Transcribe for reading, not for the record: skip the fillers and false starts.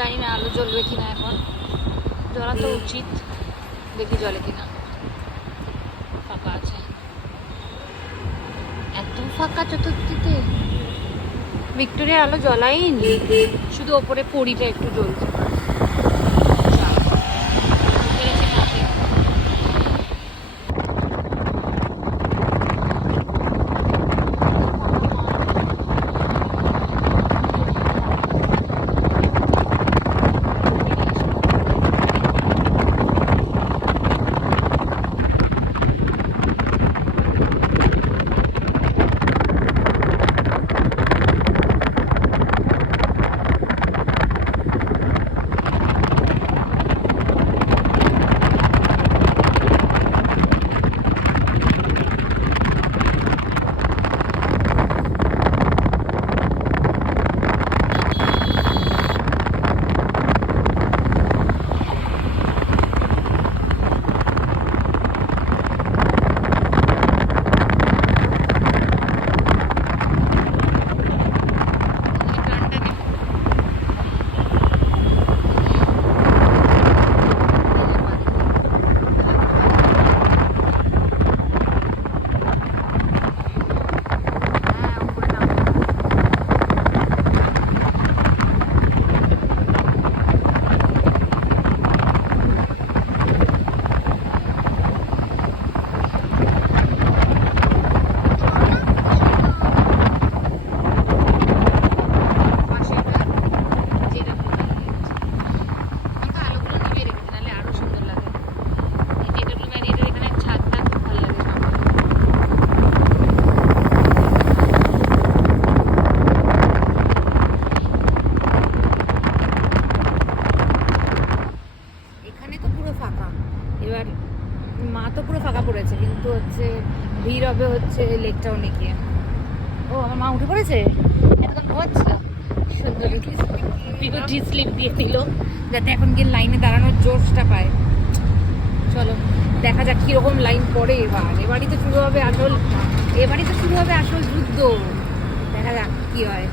জানি না আলো জ্বলবে কিনা, এখন জ্বলা তো উচিত, দেখি জ্বলে কিনা। ফাঁকা আছে, এত ফাঁকা চতুর্থীতে। ভিক্টোরিয়ার আলো জ্বলাইনি, শুধু ওপরে পরিটা একটু জ্বলছে। মা তো পুরো ফাঁকা পড়েছে, কিন্তু হচ্ছে ভিড় হবে হচ্ছে লেক টাউনে গিয়ে। ও আমার মা উঠে পড়েছে, এতক্ষণ ঘুমাচ্ছিল, সুন্দর টি স্লিপ দিয়ে দিল যাতে এখন গিয়ে লাইনে দাঁড়ানোর জোশটা পায়। চলো দেখা যাক কিরকম লাইন পড়ে এবারই তো শুরু হবে আসল যুদ্ধ, দেখা যাক কি হয়।